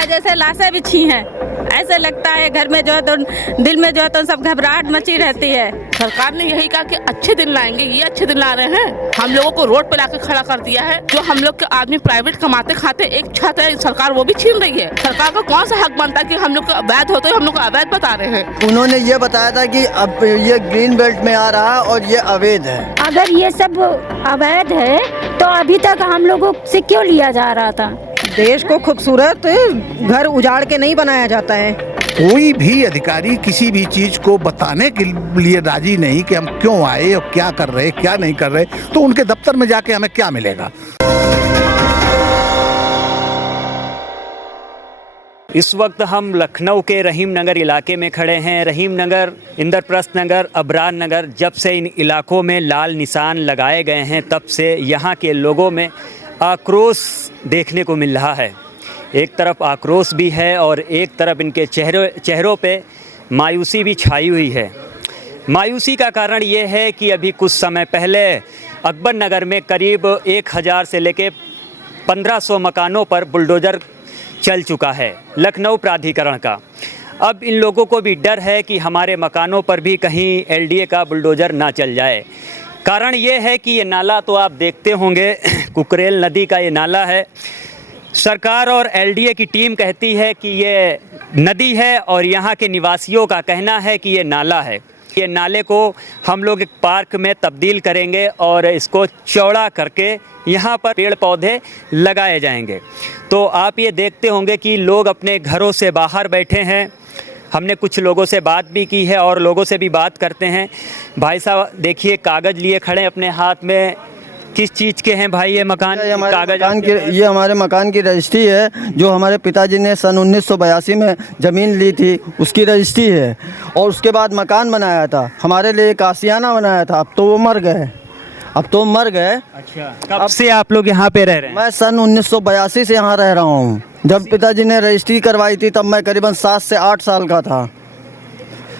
है जैसे लाशें बिछी हैं, ऐसे लगता है घर में जो है तो दिल में जो है तो सब घबराहट मची रहती है। सरकार ने यही कहा कि अच्छे दिन लाएंगे, ये अच्छे दिन ला रहे हैं। हम लोगों को रोड पे लाके खड़ा कर दिया है। जो हम लोग के आदमी प्राइवेट कमाते खाते एक छत है, सरकार वो भी छीन रही है। सरकार का कौन सा हक बनता है कि हम लोग को अवैध होते हम लोग को अवैध बता रहे हैं। उन्होंने ये बताया था कि अब ये ग्रीन बेल्ट में आ रहा है और ये अवैध है। अगर ये सब अवैध है तो अभी तक हम लोगों से क्यों लिया जा रहा था? देश को खूबसूरत घर उजाड़ के नहीं बनाया जाता है। कोई भी अधिकारी किसी भी चीज को बताने के लिए राजी नहीं कि हम क्यों आए और क्या कर रहे क्या नहीं कर रहे, तो उनके दफ्तर में जाके हमें क्या मिलेगा। इस वक्त हम लखनऊ के रहीम नगर इलाके में खड़े हैं। रहीम नगर, इंद्रप्रस्थ नगर, अबरार नगर, जब से इन इलाकों में लाल निशान लगाए गए हैं तब से यहाँ के लोगों में आक्रोश देखने को मिल रहा है। एक तरफ आक्रोश भी है और एक तरफ इनके चेहरों पे मायूसी भी छाई हुई है। मायूसी का कारण ये है कि अभी कुछ समय पहले अकबर नगर में करीब 1000 से लेके 1500 मकानों पर बुलडोज़र चल चुका है लखनऊ प्राधिकरण का। अब इन लोगों को भी डर है कि हमारे मकानों पर भी कहीं एलडीए का बुलडोज़र ना चल जाए। कारण ये है कि ये नाला तो आप देखते होंगे, कुकरेल नदी का ये नाला है। सरकार और एलडीए की टीम कहती है कि ये नदी है और यहाँ के निवासियों का कहना है कि ये नाला है। ये नाले को हम लोग एक पार्क में तब्दील करेंगे और इसको चौड़ा करके यहाँ पर पेड़ पौधे लगाए जाएंगे। तो आप ये देखते होंगे कि लोग अपने घरों से बाहर बैठे हैं। हमने कुछ लोगों से बात भी की है और लोगों से भी बात करते हैं। भाई साहब देखिए, कागज़ लिए खड़े अपने हाथ में, किस चीज़ के हैं भाई ये मकान? ये हमारे मकान की रजिस्ट्री है, जो हमारे पिताजी ने सन 1982 में ज़मीन ली थी, उसकी रजिस्ट्री है। और उसके बाद मकान बनाया था, हमारे लिए एक आशियाना बनाया था। अब तो वो मर गए। अच्छा, कब से आप लोग यहाँ पे रह रहे हैं? मैं सन 1982 से यहाँ रह रहा हूँ। जब पिताजी ने रजिस्ट्री करवाई थी तब मैं करीबन 7 से 8 साल का था।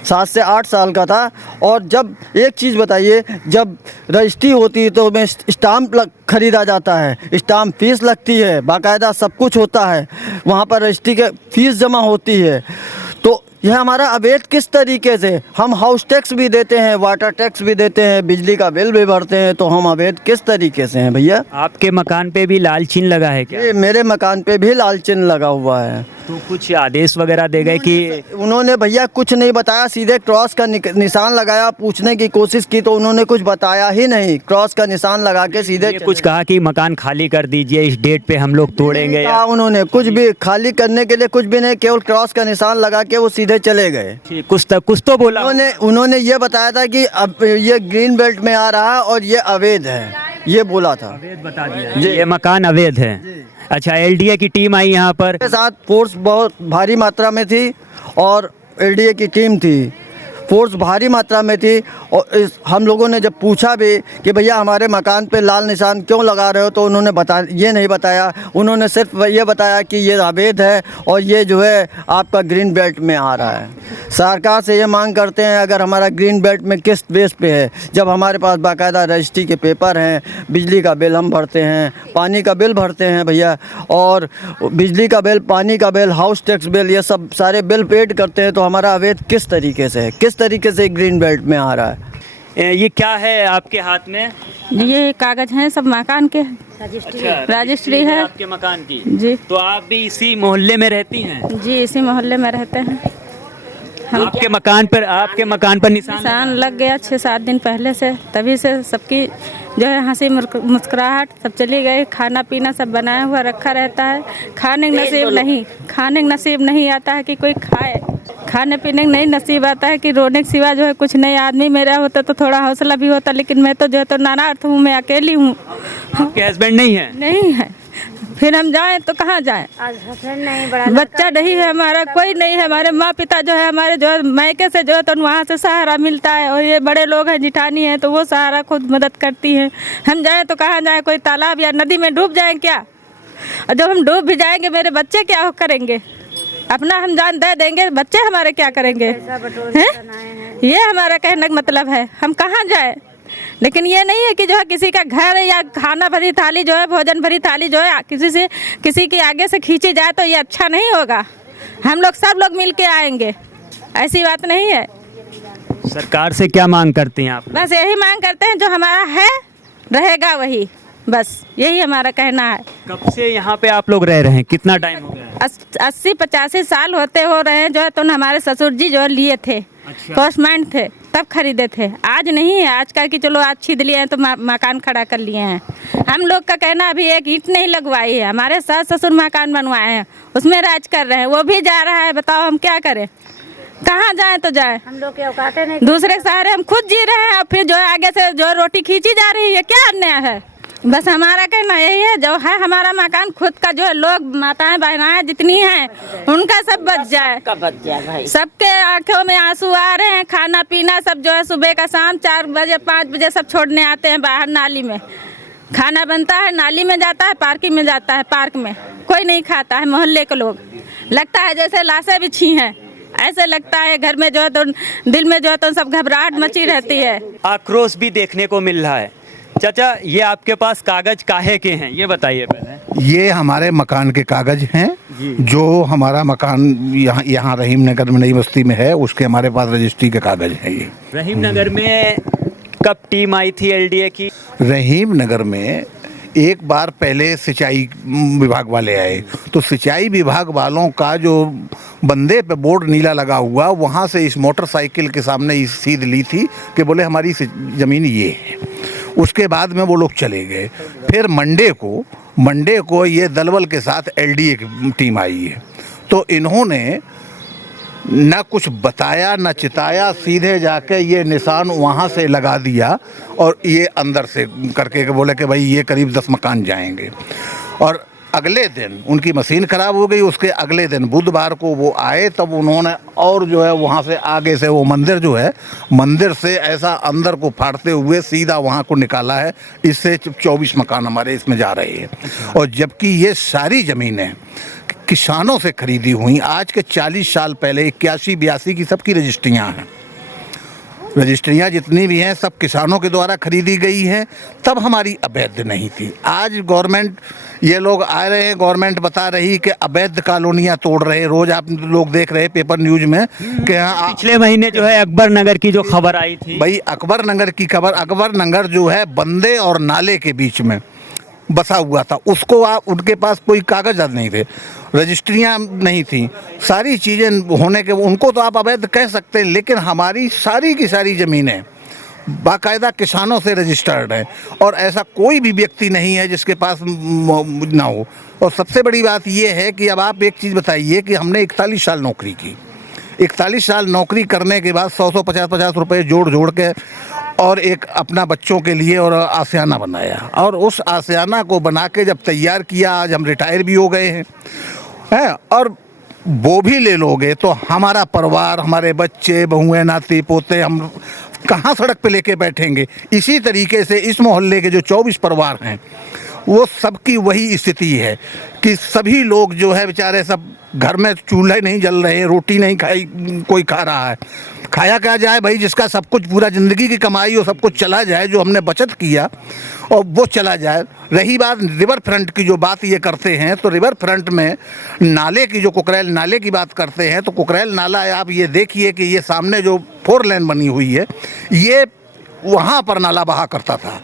7 से 8 साल का था। और जब एक चीज़ बताइए, जब रजिस्ट्री होती है तो हमें स्टाम्प खरीदा जाता है, स्टाम्प फीस लगती है, बाकायदा सब कुछ होता है, वहाँ पर रजिस्ट्री के फीस जमा होती है। तो यह हमारा अवैध किस तरीके से, हम हाउस टैक्स भी देते हैं, वाटर टैक्स भी देते हैं, बिजली का बिल भी भरते हैं, तो हम अवैध किस तरीके से हैं भैया? आपके मकान पे भी लाल चिन्ह लगा है क्या? मेरे मकान पे भी लाल चिन्ह लगा हुआ है। तो कुछ आदेश वगैरह दे गए कि? उन्होंने भैया कुछ नहीं बताया, सीधे क्रॉस का निशान लगाया। पूछने की कोशिश की तो उन्होंने कुछ बताया ही नहीं, क्रॉस का निशान लगा के सीधे कुछ कहा कि मकान खाली कर दीजिए, इस डेट पे हम लोग तोड़ेंगे? उन्होंने कुछ भी खाली करने के लिए कुछ भी नहीं, केवल क्रॉस का निशान लगा के वो सीधे चले गए। कुछ तो बोला उन्होंने ये बताया था कि अब ये ग्रीन बेल्ट में आ रहा है और ये अवैध है, ये बोला था। अवैध बता दिया ये मकान अवैध है। अच्छा, एलडीए की टीम आई यहाँ पर? के साथ फोर्स बहुत भारी मात्रा में थी और एलडीए की टीम थी, फोर्स भारी मात्रा में थी। और हम लोगों ने जब पूछा भी कि भैया हमारे मकान पे लाल निशान क्यों लगा रहे हो, तो उन्होंने ये नहीं बताया। उन्होंने सिर्फ ये बताया कि ये अवैध है और ये जो है आपका ग्रीन बेल्ट में आ रहा है। सरकार से ये मांग करते हैं, अगर हमारा ग्रीन बेल्ट में किस बेस पे है, जब हमारे पास बाकायदा रजिस्ट्री के पेपर हैं, बिजली का बिल हम भरते हैं, पानी का बिल भरते हैं भैया, और बिजली का बिल, पानी का बिल, हाउस टैक्स बिल, ये सब सारे बिल पेड करते हैं, तो हमारा अवैध किस तरीके से है, किस तरीके से ग्रीन बेल्ट में आ रहा है? ये क्या है आपके हाथ में? ये कागज हैं सब मकान के, रजिस्ट्री है आपके मकान की जी। तो आप भी इसी मोहल्ले में रहती हैं? जी, इसी मोहल्ले में रहते हैं। आपके मकान पर निशान लग गया 6-7 दिन पहले से, तभी से सबकी जो है हंसी मुस्कुराहट सब चली गई। खाना पीना सब बनाया हुआ रखा रहता है, खाने नसीब नहीं आता है कि कोई खाए, खाने पीने नहीं नसीब आता है कि रोने के सिवा जो है कुछ नहीं। आदमी मेरा होता तो थोड़ा हौसला भी होता, लेकिन मैं तो जो है तो नाना अर्थ हूँ, मैं अकेली हूँ। आपके हस्बैंड नहीं है? नहीं है, फिर हम जाएं तो कहाँ जाएं? बच्चा नहीं है हमारा, कोई नहीं है। हमारे माँ पिता जो है हमारे जो है मायके से जो है तो वहाँ से सहारा मिलता है, और ये बड़े लोग हैं, जिठानी है, तो वो सहारा खुद मदद करती हैं। हम जाएं तो कहाँ जाएं? कोई तालाब या नदी में डूब जाएं क्या? और जब हम डूब भी जाएंगे मेरे बच्चे क्या करेंगे? अपना हम जान दे देंगे, बच्चे हमारे क्या करेंगे? हैं? ये हमारा कहने का मतलब है। हम कहाँ जाएं? लेकिन ये नहीं है कि जो है किसी का घर या खाना भरी थाली जो है, भोजन भरी थाली जो है किसी के आगे से खींची जाए तो ये अच्छा नहीं होगा। हम लोग सब लोग मिल के आएंगे, ऐसी बात नहीं है। सरकार से क्या मांग करती हैं आप? बस यही मांग करते हैं जो हमारा है रहेगा वही, बस यही हमारा कहना है। कब से यहाँ पे आप लोग रह रहे हैं, कितना टाइम हो गया है? 80-85 साल होते हो रहे हैं जो है, तो हमारे ससुर जी जो लिए थे, अच्छा। पोस्टमैन थे तब खरीदे थे, आज नहीं है। आज का कि चलो आज छीद लिए हैं तो मकान खड़ा कर लिए हैं। हम लोग का कहना अभी एक ईंट नहीं लगवाई है, हमारे सास ससुर मकान बनवाए हैं, उसमें राज कर रहे हैं, वो भी जा रहा है। बताओ हम क्या करें, कहाँ जाएं तो जाएं। हम लोग के औकाते नहीं, दूसरे के सहारे हम खुद जी रहे हैं और फिर जो है आगे से जो रोटी खींची जा रही है, क्या अन्याय है। बस हमारा कहना यही है, जो है हमारा मकान खुद का जो है, लोग माताएं बहनाएं जितनी हैं उनका सब बच जाए भाई। सबके आंखों में आंसू आ रहे हैं। खाना पीना सब जो है सुबह का शाम 4 बजे 5 बजे सब छोड़ने आते हैं बाहर नाली में। खाना बनता है नाली में जाता है, पार्किंग में जाता है, पार्क में कोई नहीं खाता है। मोहल्ले के लोग लगता है जैसे लाशें बिछी हैं, ऐसे लगता है। घर में जो है तो दिल में जो है तो सब घबराहट मची रहती है। आक्रोश भी देखने को मिल रहा है। चाचा, ये आपके पास कागज काहे के हैं, ये बताइए पहले। ये हमारे मकान के कागज हैं। जो हमारा मकान यहाँ रहीम नगर में नई बस्ती में है, उसके हमारे पास रजिस्ट्री के कागज हैं। ये रहीम नगर में कब टीम आई थी एलडीए की? रहीम नगर में एक बार पहले सिंचाई विभाग वाले आए, तो सिंचाई विभाग वालों का जो बंदे पे बोर्ड नीला लगा हुआ, वहाँ से इस मोटरसाइकिल के सामने इस सीध ली थी कि बोले हमारी ज़मीन ये है। उसके बाद में वो लोग चले गए। फिर मंडे को ये दलबल के साथ एलडीए की टीम आई है, तो इन्होंने न कुछ बताया न चिताया, सीधे जाके ये निशान वहाँ से लगा दिया और ये अंदर से करके बोले कि भाई ये करीब 10 मकान जाएंगे। और अगले दिन उनकी मशीन ख़राब हो गई। उसके अगले दिन बुधवार को वो आए, तब उन्होंने और जो है वहाँ से आगे से वो मंदिर जो है, मंदिर से ऐसा अंदर को फाड़ते हुए सीधा वहाँ को निकाला है। इससे 24 मकान हमारे इसमें जा रहे हैं। और जबकि ये सारी ज़मीनें किसानों से खरीदी हुई, आज के 40 साल पहले 81-82 की सबकी रजिस्ट्रियाँ हैं। रजिस्ट्रियाँ जितनी भी हैं सब किसानों के द्वारा खरीदी गई हैं, तब हमारी अवैध नहीं थी। आज गवर्नमेंट, ये लोग आ रहे हैं, गवर्नमेंट बता रही कि अवैध कॉलोनियाँ तोड़ रहे। रोज़ आप लोग देख रहे हैं पेपर न्यूज़ में कि हाँ, पिछले महीने जो है अकबर नगर की जो खबर आई थी, भाई अकबर नगर की खबर, अकबर नगर जो है बंदे और नाले के बीच में बसा हुआ था। उसको उनके पास कोई कागजात नहीं थे, रजिस्ट्रियाँ नहीं थी, सारी चीज़ें होने के उनको तो आप अवैध कह सकते हैं। लेकिन हमारी सारी की सारी ज़मीनें बाकायदा किसानों से रजिस्टर्ड है और ऐसा कोई भी व्यक्ति नहीं है जिसके पास ना हो। और सबसे बड़ी बात यह है कि अब आप एक चीज़ बताइए कि हमने 41 साल नौकरी की। 41 साल नौकरी करने के बाद 100-150 रुपये जोड़ के और एक अपना बच्चों के लिए और आशियाना बनाया, और उस आशियाना को बना के जब तैयार किया, आज हम रिटायर भी हो गए हैं और वो भी ले लोगे तो हमारा परिवार, हमारे बच्चे, बहुएं, नाती पोते, हम कहाँ सड़क पे लेके बैठेंगे। इसी तरीके से इस मोहल्ले के जो 24 परिवार हैं, वो सबकी वही स्थिति है कि सभी लोग जो है बेचारे सब घर में चूल्हे नहीं जल रहे, रोटी नहीं खाई कोई खा रहा है। खाया क्या जाए भाई, जिसका सब कुछ पूरा ज़िंदगी की कमाई और सब कुछ चला जाए, जो हमने बचत किया और वो चला जाए। रही बात रिवर फ्रंट की, जो बात ये करते हैं, तो रिवर फ्रंट में नाले की, जो कुकरेल नाले की बात करते हैं, तो कुकरेल नाला आप ये देखिए कि ये सामने जो 4 लेन बनी हुई है, ये वहाँ पर नाला बहा करता था।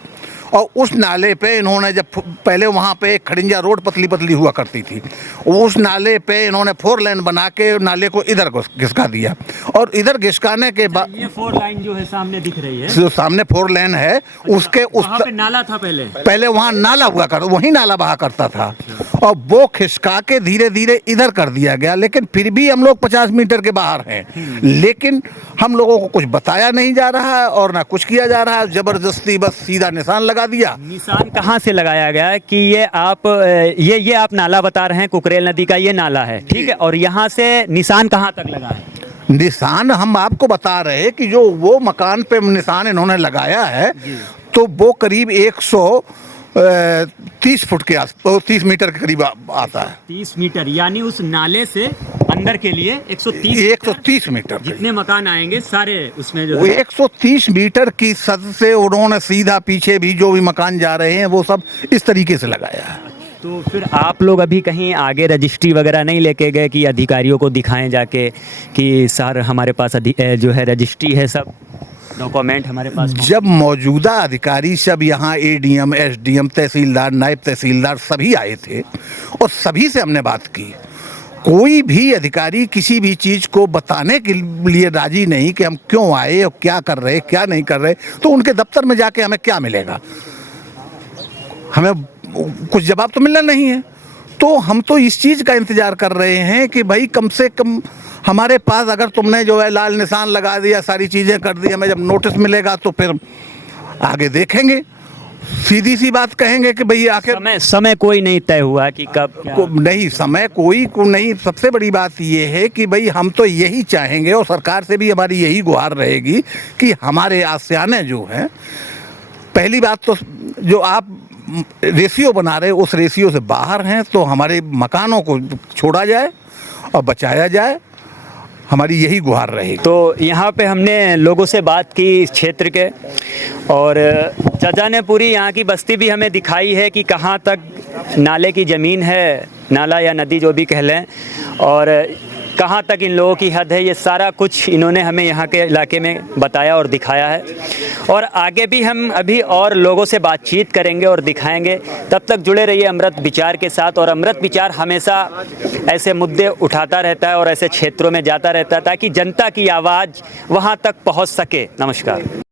और उस नाले पे इन्होंने जब पहले वहाँ पे एक खड़िंजा रोड पतली पतली हुआ करती थी, उस नाले पे इन्होंने 4 लेन बना के नाले को इधर घिसका दिया। और इधर घिसकाने के बाद ये 4 लाइन जो है सामने दिख रही है, जो सामने 4 लेन है, उसके वहाँ पे नाला था पहले वहाँ नाला हुआ कर, वहीं नाला बहा करता था और वो खिसका के धीरे धीरे इधर कर दिया गया। लेकिन फिर भी हम लोग 50 मीटर के बाहर हैं, लेकिन हम लोगों को कुछ बताया नहीं जा रहा है और ना कुछ किया जा रहा है। जबरदस्ती बस सीधा निशान लगा दिया। निशान कहाँ से लगाया गया है कि ये आप नाला बता रहे हैं, कुकरेल नदी का ये नाला है, ठीक है, और यहाँ से निशान कहाँ तक लगा है? निशान हम आपको बता रहे हैं कि जो वो मकान पे निशान इन्होंने लगाया है, तो वो करीब 130 फुट के 30 मीटर के करीब आता है। 30 मीटर, यानी उस नाले से अंदर के लिए 130 130 मीटर पे। जितने मकान आएंगे सारे उसमें जो वो है 130 मीटर की सद से उन्होंने सीधा पीछे भी जो भी मकान जा रहे हैं वो सब इस तरीके से लगाया है। तो फिर आप लोग अभी कहीं आगे रजिस्ट्री वगैरह नहीं लेके गए कि अधिकारियों को दिखाएं जाके कि सर हमारे पास जो है रजिस्ट्री है, सब डॉक्यूमेंट हमारे पास? जब मौजूदा अधिकारी सब यहाँ एडीएम, एसडीएम, तहसीलदार, नायब तहसीलदार सभी आए थे और सभी से हमने बात की, कोई भी अधिकारी किसी भी चीज़ को बताने के लिए राजी नहीं कि हम क्यों आए और क्या कर रहे क्या नहीं कर रहे। तो उनके दफ्तर में जाके हमें क्या मिलेगा? हमें कुछ जवाब तो मिलना नहीं है। तो हम तो इस चीज़ का इंतज़ार कर रहे हैं कि भाई कम से कम हमारे पास अगर तुमने जो है लाल निशान लगा दिया, सारी चीज़ें कर दी, हमें जब नोटिस मिलेगा तो फिर आगे देखेंगे। सीधी सी बात कहेंगे कि भाई आखिर समय कोई नहीं तय हुआ कि कब नहीं, समय कोई को नहीं। सबसे बड़ी बात ये है कि भाई हम तो यही चाहेंगे और सरकार से भी हमारी यही गुहार रहेगी कि हमारे आसियाने जो हैं, पहली बात तो जो आप रेशियो बना रहे उस रेशियो से बाहर हैं, तो हमारे मकानों को छोड़ा जाए और बचाया जाए, हमारी यही गुहार रहेगी। तो यहाँ पे हमने लोगों से बात की इस क्षेत्र के, और चाचा ने पूरी यहाँ की बस्ती भी हमें दिखाई है कि कहाँ तक नाले की ज़मीन है, नाला या नदी जो भी कह लें, और कहाँ तक इन लोगों की हद है। ये सारा कुछ इन्होंने हमें यहाँ के इलाके में बताया और दिखाया है, और आगे भी हम अभी और लोगों से बातचीत करेंगे और दिखाएंगे। तब तक जुड़े रहिए अमृत विचार के साथ, और अमृत विचार हमेशा ऐसे मुद्दे उठाता रहता है और ऐसे क्षेत्रों में जाता रहता है ताकि जनता की आवाज़ वहाँ तक पहुँच सके। नमस्कार।